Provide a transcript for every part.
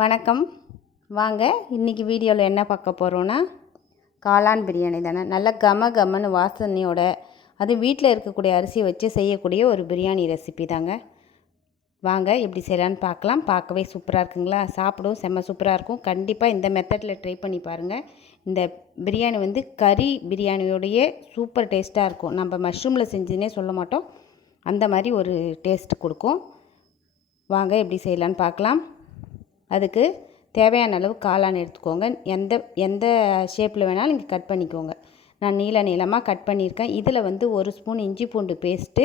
வணக்கம். வாங்க இன்றைக்கி வீடியோவில் என்ன பார்க்க போகிறோன்னா காளான் பிரியாணி தானே. நல்ல கமன்னு வாசனையோட அது வீட்டில் இருக்கக்கூடிய அரிசி வச்சு செய்யக்கூடிய ஒரு பிரியாணி ரெசிபி தாங்க. வாங்க எப்படி செய்யலான்னு பார்க்கலாம். பார்க்கவே சூப்பராக இருக்குங்களா, சாப்பிடும் செம்ம சூப்பராக இருக்கும். கண்டிப்பாக இந்த மெத்தடில் ட்ரை பண்ணி பாருங்கள். இந்த பிரியாணி கறி பிரியாணியோடையே சூப்பர் டேஸ்ட்டாக இருக்கும். நம்ம மஷ்ரூமில் செஞ்சுன்னே சொல்ல மாட்டோம், அந்த மாதிரி ஒரு டேஸ்ட் கொடுக்கும். வாங்க எப்படி செய்யலான்னு பார்க்கலாம். அதுக்கு தேவையான அளவு காளான் எடுத்துக்கோங்க. எந்த ஷேப்பில் வேணாலும் நீங்கள் கட் பண்ணிக்கோங்க. நான் நீளமாக கட் பண்ணியிருக்கேன். இதில் 1 ஸ்பூன் இஞ்சி பூண்டு பேஸ்ட்டு,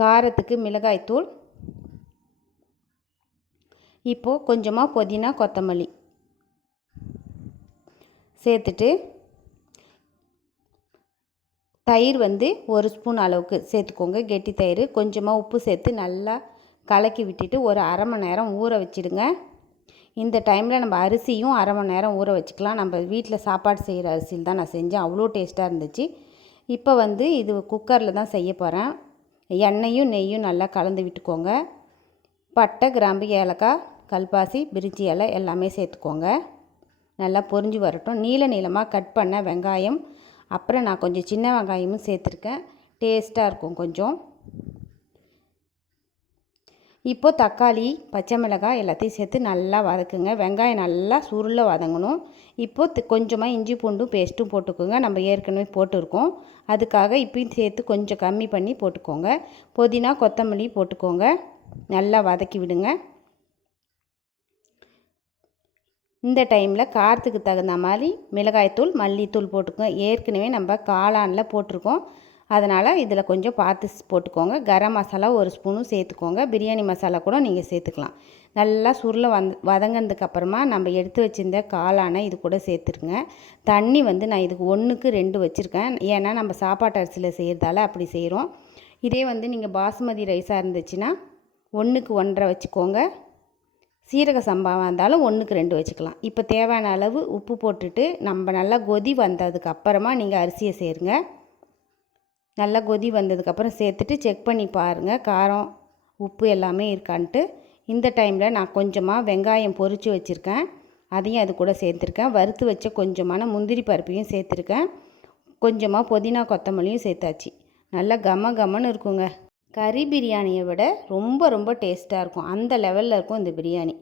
காரத்துக்கு மிளகாய்த்தூள், இப்போது கொஞ்சமாக புதினா கொத்தமல்லி சேர்த்துட்டு, தயிர் 1 ஸ்பூன் அளவுக்கு சேர்த்துக்கோங்க, கெட்டி தயிர். கொஞ்சமாக உப்பு சேர்த்து நல்லா கலக்கி விட்டுட்டு ஒரு அரை மணி நேரம் ஊற வச்சிடுங்க. இந்த டைமில் நம்ம அரிசியும் அரை மணி நேரம் ஊற வச்சுக்கலாம். நம்ம வீட்டில் சாப்பாடு செய்கிற அரிசியில் தான் நான் செஞ்சேன், அவ்வளோ டேஸ்ட்டாக இருந்துச்சு. இப்போ இது குக்கரில் தான் செய்ய போகிறேன். எண்ணெயும் நெய்யும் நல்லா கலந்து விட்டுக்கோங்க. பட்டை, கிராம்பு, ஏலக்காய், கல்பாசி, பிரிஞ்சி இலை எல்லாமே சேர்த்துக்கோங்க. நல்லா பொரிஞ்சு வரட்டும். நீளமாக கட் பண்ண வெங்காயம், அப்புறம் நான் கொஞ்சம் சின்ன வெங்காயமும் சேர்த்துருக்கேன், டேஸ்ட்டாக இருக்கும் கொஞ்சம். இப்போது தக்காளி, பச்சை மிளகாய் எல்லாத்தையும் சேர்த்து நல்லா வதக்குங்க. வெங்காயம் நல்லா சுருள வதங்கணும். இப்போது கொஞ்சமாக இஞ்சி பூண்டும் பேஸ்ட்டும் போட்டுக்கோங்க. நம்ம ஏற்கனவே போட்டுருக்கோம், அதுக்காக இப்போயும் சேர்த்து கொஞ்சம் கம்மி பண்ணி போட்டுக்கோங்க. புதினா கொத்தமல்லி போட்டுக்கோங்க. நல்லா வதக்கி விடுங்க. இந்த டைமில் காரத்துக்கு தகுந்த மாதிரி மிளகாய்த்தூள், மல்லித்தூள் போட்டுக்கோங்க. ஏற்கனவே நம்ம காளானில் போட்டிருக்கோம், அதனால் இதில் கொஞ்சம் பார்த்து போட்டுக்கோங்க. கரம் மசாலா 1 ஸ்பூனும் சேர்த்துக்கோங்க. பிரியாணி மசாலா கூட நீங்கள் சேர்த்துக்கலாம். நல்லா சுருள வதங்கினதுக்கப்புறமா நம்ம எடுத்து வச்சுருந்த காளானை இது கூட சேர்த்துருங்க. தண்ணி நான் இதுக்கு 1க்கு 2 வச்சுருக்கேன். ஏன்னா நம்ம சாப்பாட்டு அரிசியில் செய்கிறதால அப்படி செய்கிறோம். இதே நீங்கள் பாசுமதி ரைஸாக இருந்துச்சுன்னா 1க்கு 1.5 வச்சுக்கோங்க. சீரக சம்பாவாக இருந்தாலும் 1க்கு 2 வச்சுக்கலாம். இப்போ தேவையான அளவு உப்பு போட்டுட்டு நம்ம நல்லா கொதி வந்ததுக்கப்புறமா நீங்கள் அரிசியை சேருங்க. நல்லா கொதி வந்ததுக்கப்புறம் சேர்த்துட்டு செக் பண்ணி பாருங்கள், காரம் உப்பு எல்லாமே இருக்கான்ட்டு. இந்த டைமில் நான் கொஞ்சமாக வெங்காயம் பொரித்து வச்சுருக்கேன், அதையும் அது கூட சேர்த்துருக்கேன். வறுத்து வச்ச கொஞ்சமான முந்திரி பருப்பையும் சேர்த்துருக்கேன். கொஞ்சமாக புதினா கொத்தமல்லியும் சேர்த்தாச்சு. நல்லா கமன்னு இருக்குங்க. கறி பிரியாணியை விட ரொம்ப டேஸ்ட்டாக இருக்கும், அந்த லெவலில் இருக்கும் இந்த பிரியாணி.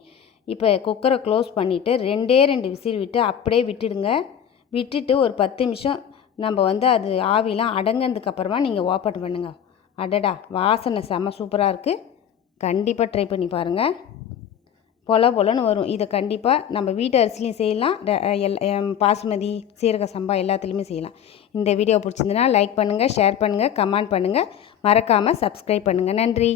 இப்போ குக்கரை க்ளோஸ் பண்ணிவிட்டு 2 விசில் விட்டு அப்படியே விட்டுடுங்க. விட்டுட்டு ஒரு 10 நிமிஷம் நம்ம அது ஆவிலாம் அடங்கினதுக்கப்புறமா நீங்கள் ஓப்பன் பண்ணுங்கள். அடடா, வாசனை செம்ம சூப்பராக இருக்குது. கண்டிப்பாக ட்ரை பண்ணி பாருங்கள். பொலன்னு வரும். இதை கண்டிப்பாக நம்ம வீட்டு அரிசிலையும் செய்யலாம், பாசுமதி, சீரக சம்பா எல்லாத்துலேயுமே செய்யலாம். இந்த வீடியோ பிடிச்சிருந்துன்னா லைக் பண்ணுங்கள், ஷேர் பண்ணுங்கள், கமெண்ட் பண்ணுங்கள், மறக்காமல் சப்ஸ்கிரைப் பண்ணுங்கள். நன்றி.